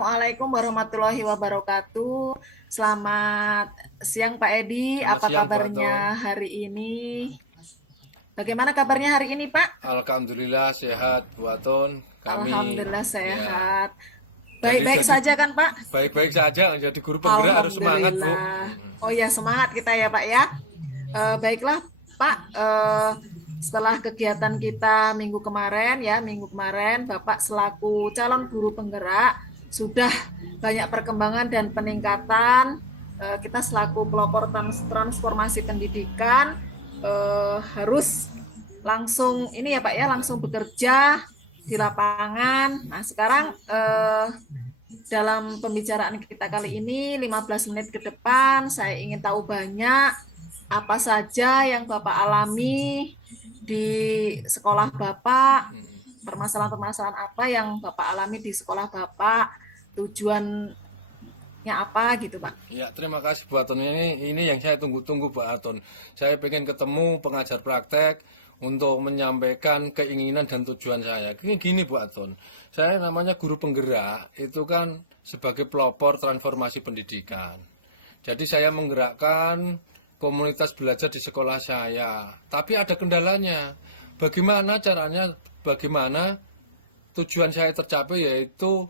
Assalamualaikum warahmatullahi wabarakatuh. Selamat siang Pak Edi, Selamat apa siang, Bu kabarnya Aton. hari ini? Bagaimana kabarnya hari ini Pak? Alhamdulillah sehat, Bu Aton. Kami Alhamdulillah ya sehat. jadi Baik-baik jadi saja kan Pak? baik-baik saja. Jadi guru penggerak harus semangat, Bu. Alhamdulillah. Oh ya semangat kita ya Pak ya. Baiklah Pak, setelah kegiatan kita minggu kemarin Bapak selaku calon guru penggerak sudah banyak perkembangan dan peningkatan. Kita selaku pelopor transformasi pendidikan harus langsung ini ya Pak ya, langsung bekerja di lapangan. Nah sekarang dalam pembicaraan kita kali ini 15 menit ke depan saya ingin tahu banyak apa saja yang Bapak alami di sekolah Bapak, permasalahan-permasalahan apa yang Bapak alami di sekolah Bapak, tujuannya apa gitu Pak. Ya, terima kasih Bu Aton. Ini yang saya tunggu-tunggu, Bu Aton. Saya pengen ketemu pengajar praktek untuk menyampaikan keinginan dan tujuan saya. Gini, Bu Aton. Saya namanya guru penggerak, itu kan sebagai pelopor transformasi pendidikan. Jadi saya menggerakkan komunitas belajar di sekolah saya. Tapi ada kendalanya. Bagaimana caranya, bagaimana tujuan saya tercapai, yaitu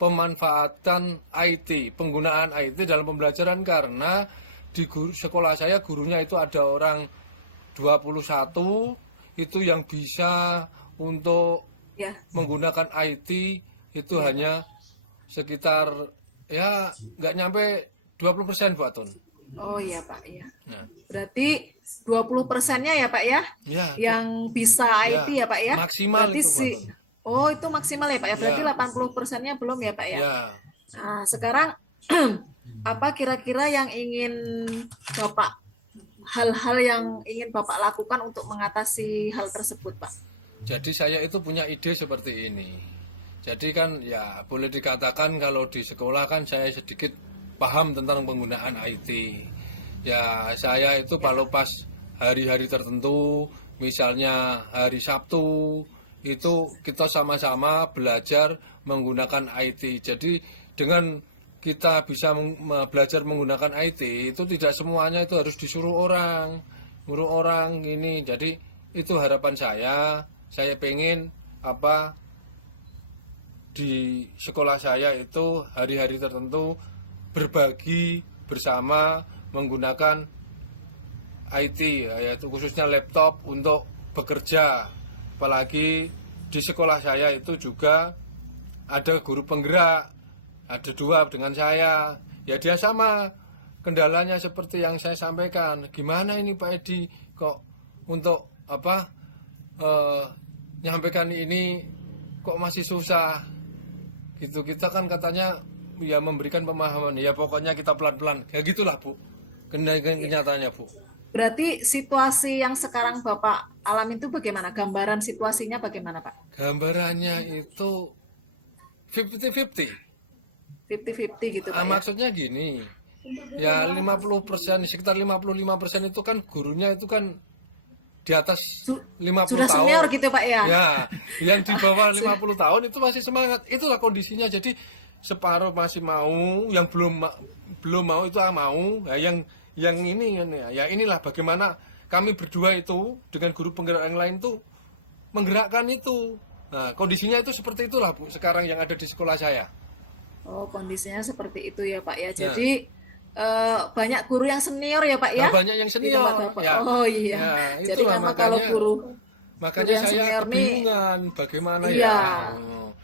pemanfaatan IT, penggunaan IT dalam pembelajaran, karena di sekolah saya gurunya itu ada orang 21 itu yang bisa untuk Ya, menggunakan IT itu ya Pak. hanya sekitar ya nggak nyampe 20% Bu Atun. Oh iya Pak, ya. Nah, Berarti 20%-nya ya Pak ya, ya yang bisa ya IT ya Pak ya. maksimal Berarti itu Bu si Atun. Oh, itu maksimal ya Pak ya. Berarti Ya, 80%-nya belum ya Pak ya. ya. Nah, sekarang apa kira-kira yang ingin Bapak hal-hal yang ingin Bapak lakukan untuk mengatasi hal tersebut, Pak? Jadi saya itu punya ide seperti ini. Jadi kan ya boleh dikatakan kalau di sekolah kan saya sedikit paham tentang penggunaan IT. Ya saya itu Ya, kalau Pak. pas hari-hari tertentu, misalnya hari Sabtu, itu kita sama-sama belajar menggunakan IT. Jadi dengan kita bisa belajar menggunakan IT, itu tidak semuanya itu harus disuruh orang, suruh orang ini. Jadi itu harapan saya pengen apa di sekolah saya itu hari-hari tertentu berbagi bersama menggunakan IT, yaitu khususnya laptop untuk bekerja. Apalagi di sekolah saya itu juga ada guru penggerak, ada dua dengan saya. Ya dia sama kendalanya seperti yang saya sampaikan. Gimana ini Pak Edi kok untuk apa eh, nyampaikan ini kok masih susah gitu. Kita kan katanya ya memberikan pemahaman, ya pokoknya kita pelan-pelan ya gitulah Bu, Ya. kenyataannya Bu. Berarti situasi yang sekarang Bapak alami itu bagaimana? Gambaran situasinya bagaimana, Pak? Gambarannya itu 50-50. 50-50 gitu, Pak ya? Maksudnya gini, ya 50%, sekitar 55% itu kan gurunya itu kan di atas Su- 50 Sudah senior tahun. gitu, Pak ya? Ya, yang di bawah Sudah. 50 tahun itu masih semangat. Itulah kondisinya. Jadi separuh masih mau, yang belum mau itu mau. Ya, yang ini ya inilah bagaimana kami berdua itu dengan guru penggerak yang lain tuh menggerakkan itu. Nah, kondisinya itu seperti itulah Bu sekarang yang ada di sekolah saya. Oh, kondisinya seperti itu ya, Pak ya. Ya. Jadi banyak guru yang senior ya, Pak Nah, ya? banyak yang Di tempat senior, Bapak. ya, Oh iya. ya Jadi itulah memang kalau guru makanya yang saya senior nih, kebingungan bagaimana ya. iya,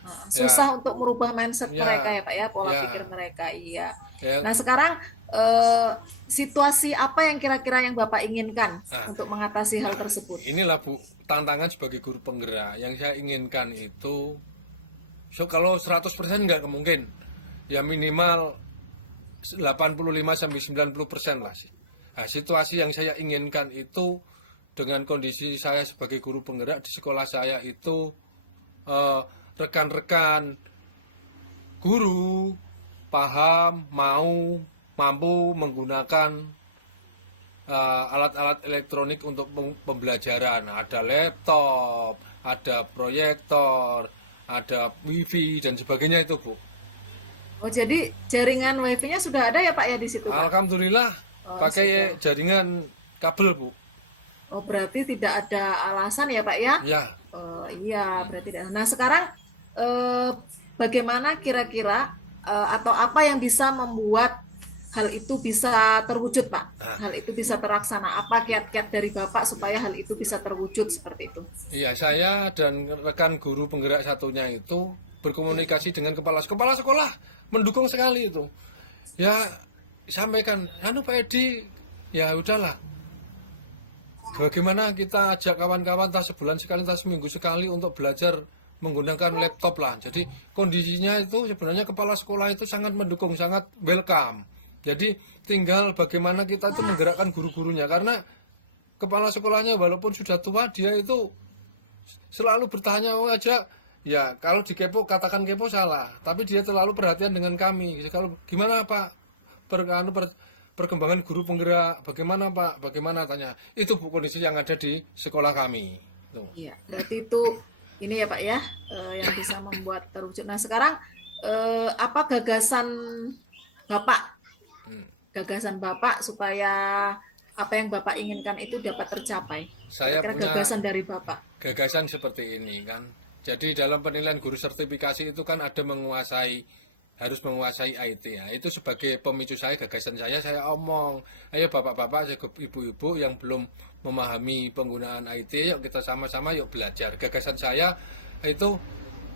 Ya, susah untuk merubah mindset mereka ya, ya Pak ya, pola pikir ya, mereka. Iya. ya. Nah sekarang eh, situasi apa yang kira-kira yang Bapak inginkan Nah, untuk mengatasi hal nah, tersebut? inilah Bu tantangan sebagai guru penggerak yang saya inginkan itu. So kalau 100% nggak mungkin, ya minimal 85-90% lah sih. Nah, situasi yang saya inginkan itu dengan kondisi saya sebagai guru penggerak di sekolah saya itu eh, rekan-rekan guru paham, mau, mampu menggunakan alat-alat elektronik untuk pembelajaran. Ada laptop, ada proyektor, ada wifi dan sebagainya itu Bu. Oh, jadi jaringan wifi-nya sudah ada ya Pak ya di situ Pak? Alhamdulillah Oh, sudah. pakai jaringan kabel Bu. Oh, berarti tidak ada alasan ya Pak ya? Ya, Oh, iya, berarti tidak. Nah, sekarang eh, bagaimana kira-kira atau apa yang bisa membuat hal itu bisa terwujud Pak? nah, Hal itu bisa terlaksana. Apa kiat-kiat dari Bapak supaya hal itu bisa terwujud seperti itu? iya saya dan rekan guru penggerak satunya itu Iya, berkomunikasi dengan kepala sekolah, mendukung sekali itu. Ya sampaikan, anu Pak Edi, ya udahlah. Bagaimana kita ajak kawan-kawan entah sebulan sekali, entah seminggu sekali untuk belajar menggunakan laptop lah. Jadi kondisinya itu sebenarnya kepala sekolah itu sangat mendukung, sangat welcome. Jadi tinggal bagaimana kita itu menggerakkan guru-gurunya karena kepala sekolahnya walaupun sudah tua dia itu selalu bertanya aja ya kalau dikepo katakan kepo salah tapi dia terlalu perhatian dengan kami kalau gimana Pak perkembangan guru penggerak bagaimana Pak bagaimana tanya itu bu kondisi yang ada di sekolah kami tuh. iya. Berarti itu ini ya Pak ya, yang bisa membuat terwujud. Nah, sekarang apa Bapak, gagasan Bapak supaya apa yang Bapak inginkan itu dapat tercapai? Saya Kira-kira punya gagasan dari Bapak. gagasan seperti ini kan. Jadi dalam penilaian guru sertifikasi itu kan ada harus menguasai IT ya. Itu sebagai pemicu saya gagasan saya omong, ayo bapak-bapak, ibu-ibu yang belum memahami penggunaan IT, yuk kita sama-sama yuk belajar. Gagasan saya itu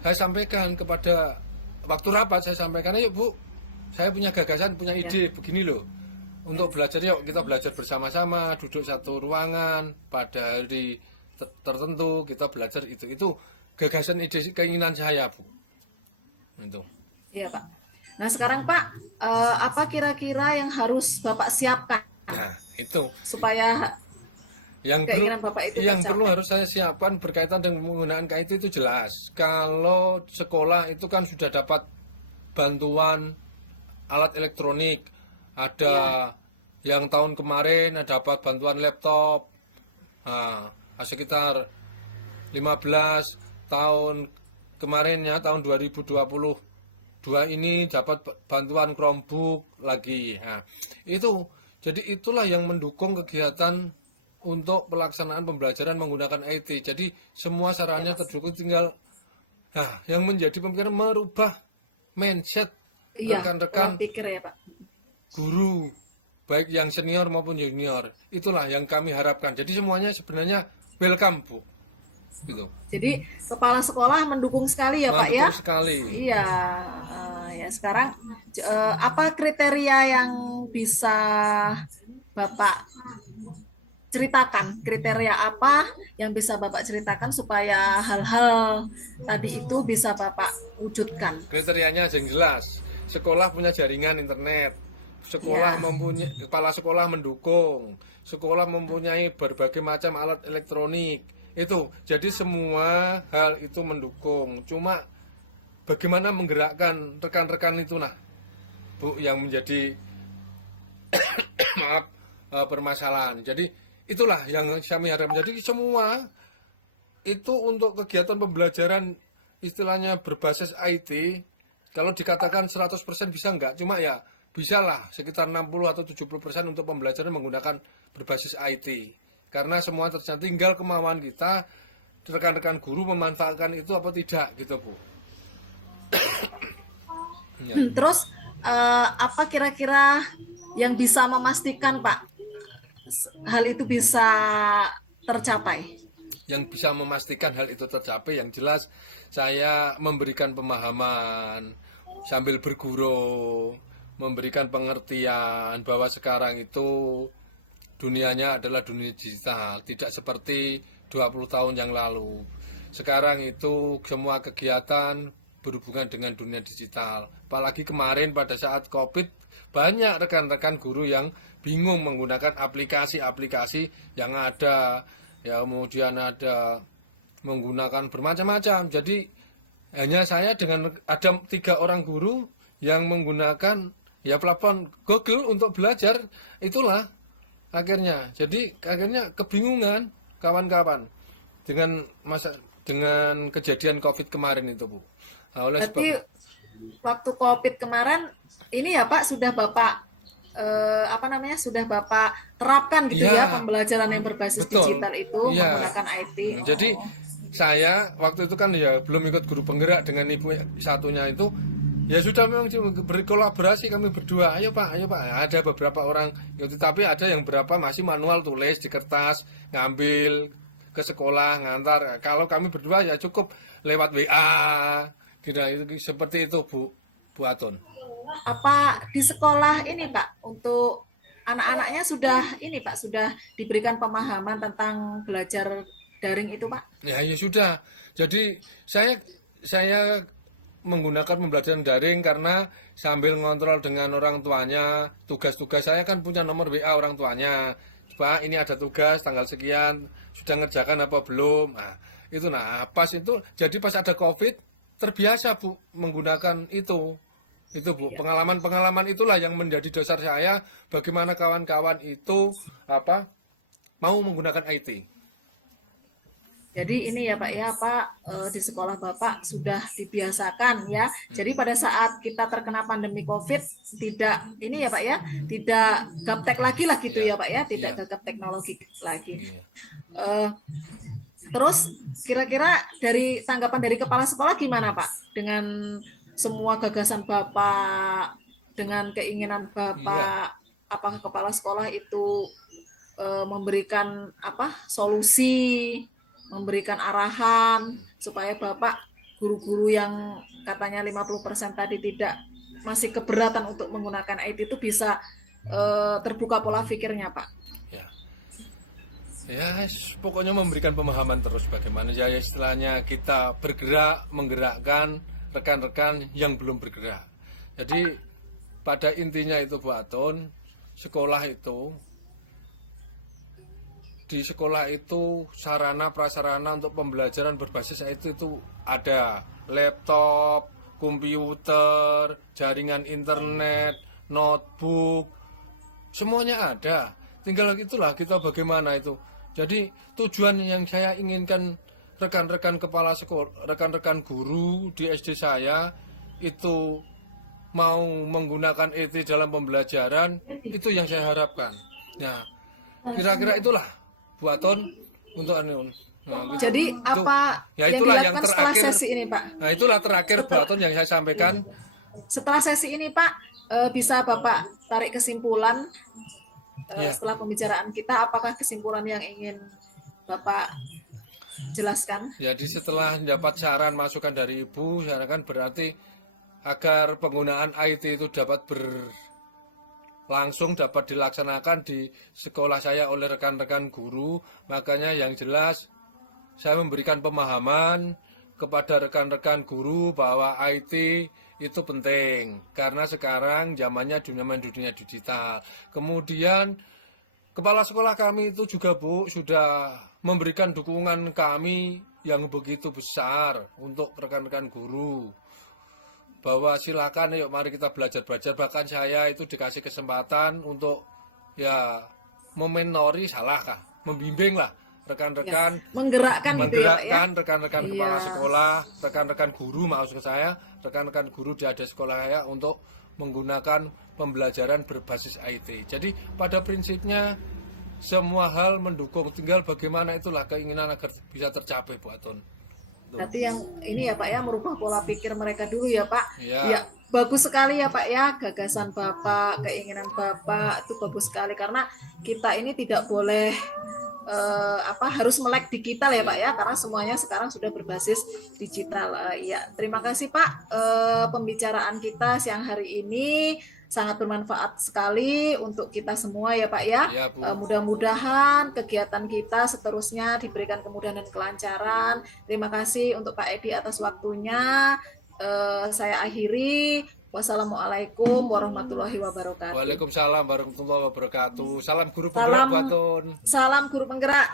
saya sampaikan kepada waktu rapat saya sampaikan, ayo Bu, saya punya gagasan, punya Ya, ide begini loh. ya, Untuk belajar yuk kita belajar bersama-sama, duduk satu ruangan pada hari tertentu kita belajar itu gagasan ide keinginan saya Bu itu. iya Pak. Nah, sekarang Pak, apa kira-kira yang harus Bapak siapkan Nah itu supaya yang perlu keinginan Bapak itu yang perlu tercapai? harus saya siapkan berkaitan dengan penggunaan KIT itu jelas. Kalau sekolah itu kan sudah dapat bantuan alat elektronik, Iya, ada yang tahun kemarin ada dapat bantuan laptop, nah, sekitar 15 tahun kemarinnya tahun 2022 ini dapat bantuan Chromebook lagi. Nah, itu jadi itulah yang mendukung kegiatan untuk pelaksanaan pembelajaran menggunakan IT. Jadi semua ya sarannya Pak. terdukung tinggal yang menjadi pemikiran merubah mindset Iya, pola rekan-rekan pikir ya Pak. guru baik yang senior maupun junior. Itulah yang kami harapkan. Jadi semuanya sebenarnya welcome, Bu. Gitu. Jadi kepala sekolah mendukung sekali ya Pak ya. Mendukung sekali. Iya, ya sekarang apa kriteria yang bisa Bapak ceritakan? Kriteria apa yang bisa Bapak ceritakan supaya hal-hal tadi itu bisa Bapak wujudkan? Kriterianya yang jelas. Sekolah punya jaringan internet. Sekolah Ya, mempunyai kepala sekolah mendukung. Sekolah mempunyai berbagai macam alat elektronik. Itu. Jadi semua hal itu mendukung. Cuma bagaimana menggerakkan rekan-rekan itu nah, Bu, yang menjadi maaf permasalahan. Jadi itulah yang kami harapkan. Jadi semua itu untuk kegiatan pembelajaran istilahnya berbasis IT kalau dikatakan 100% bisa enggak cuma ya bisa lah sekitar 60 atau 70% untuk pembelajaran menggunakan berbasis IT karena semua terjadi tinggal kemauan kita rekan-rekan guru memanfaatkan itu apa tidak gitu Bu ya. terus apa kira-kira yang bisa memastikan Pak hal itu bisa tercapai? Yang bisa memastikan hal itu tercapai yang jelas saya memberikan pemahaman sambil berguru memberikan pengertian bahwa sekarang itu dunianya adalah dunia digital tidak seperti 20 tahun yang lalu sekarang itu semua kegiatan berhubungan dengan dunia digital apalagi kemarin pada saat COVID banyak rekan-rekan guru yang bingung menggunakan aplikasi-aplikasi yang ada ya kemudian ada menggunakan bermacam-macam jadi hanya saya dengan ada 3 orang guru yang menggunakan ya platform Google untuk belajar itulah akhirnya kebingungan kawan-kawan dengan dengan kejadian COVID kemarin itu Bu. Nah, oleh sebab Berarti waktu COVID kemarin ini ya Pak sudah Bapak sudah Bapak terapkan gitu ya Iya, pembelajaran yang berbasis betul. digital itu Iya. menggunakan IT. Jadi Oh, saya waktu itu kan ya belum ikut guru penggerak dengan ibu satunya itu, ya sudah memang berkolaborasi kami berdua. Ayo Pak. Ada beberapa orang itu, tapi ada yang berapa masih manual tulis di kertas, ngambil ke sekolah, ngantar. Kalau kami berdua ya cukup lewat WA. Kira itu seperti itu Bu Aton. apa di sekolah ini Pak untuk anak-anaknya sudah ini Pak sudah diberikan pemahaman tentang belajar daring itu Pak? Ya sudah. Jadi saya menggunakan pembelajaran daring karena sambil ngontrol dengan orang tuanya. Tugas-tugas saya kan punya nomor WA orang tuanya. Pak, ini ada tugas tanggal sekian, sudah ngerjakan apa belum? Nah, itu pas itu jadi pas ada Covid terbiasa Bu menggunakan itu. Itu Bu, pengalaman-pengalaman itulah yang menjadi dasar saya bagaimana kawan-kawan itu mau menggunakan IT. Jadi ini ya Pak ya Pak di sekolah Bapak sudah dibiasakan ya. Jadi pada saat kita terkena pandemi COVID tidak ini ya Pak ya tidak gaptek lagi lah gitu Iya, ya Pak ya tidak iya, gagap teknologi lagi. iya. Eh, Terus kira-kira dari tanggapan dari kepala sekolah gimana Pak dengan semua gagasan Bapak dengan keinginan Iya. Bapak apakah kepala sekolah itu memberikan solusi, memberikan arahan supaya Bapak guru-guru yang katanya 50% tadi tidak masih keberatan untuk menggunakan IT itu bisa terbuka pola pikirnya Pak. Ya. Pokoknya memberikan pemahaman terus bagaimana ya istilahnya kita bergerak, menggerakkan rekan-rekan yang belum bergerak. Jadi pada intinya itu Bu Aton, sekolah itu di sekolah itu sarana prasarana untuk pembelajaran berbasis itu ada laptop, komputer, jaringan internet, notebook, semuanya ada. Tinggal itulah kita bagaimana itu. Jadi tujuan yang saya inginkan rekan-rekan kepala sekolah, rekan-rekan guru di SD saya itu mau menggunakan IT dalam pembelajaran, itu yang saya harapkan. Nah, kira-kira itulah Bu Aton untuk Jadi apa ya yang itulah yang dilakukan setelah terakhir. sesi ini Pak? Nah, itulah terakhir Bu Aton yang saya sampaikan. Setelah sesi ini Pak, bisa Bapak tarik kesimpulan Ya. setelah pembicaraan kita, apakah kesimpulan yang ingin Bapak jelaskan? Jadi setelah mendapat saran masukan dari Ibu, saya kan berarti agar penggunaan IT itu dapat berlangsung, dapat dilaksanakan di sekolah saya oleh rekan-rekan guru, makanya yang jelas saya memberikan pemahaman kepada rekan-rekan guru bahwa IT itu penting karena sekarang zamannya dunia digital. Kemudian kepala sekolah kami itu juga Bu sudah memberikan dukungan kami yang begitu besar untuk rekan-rekan guru bahwa silakan yuk mari kita belajar bahkan saya itu dikasih kesempatan untuk ya mementori membimbing lah rekan-rekan Menggerakkan gitu ya Pak ya? rekan-rekan kepala sekolah, rekan-rekan guru maksud saya, rekan-rekan guru di ada sekolah saya untuk menggunakan pembelajaran berbasis IT. Jadi pada prinsipnya semua hal mendukung, tinggal bagaimana itulah keinginan agar bisa tercapai Bu Aton. Berarti yang ini ya Pak ya merubah pola pikir mereka dulu ya Pak. Ya. Ya bagus sekali ya Pak ya gagasan Bapak, keinginan Bapak itu bagus sekali karena kita ini tidak boleh harus melek digital ya Pak ya karena semuanya sekarang sudah berbasis digital. Ya terima kasih Pak pembicaraan kita siang hari ini sangat bermanfaat sekali untuk kita semua ya Pak ya. Ya, Bu. Mudah-mudahan kegiatan kita seterusnya diberikan kemudahan dan kelancaran. Terima kasih untuk Pak Edi atas waktunya. Saya akhiri. Wassalamualaikum warahmatullahi wabarakatuh. Waalaikumsalam warahmatullahi wabarakatuh. Salam guru penggerak Bu Aton. Salam guru penggerak.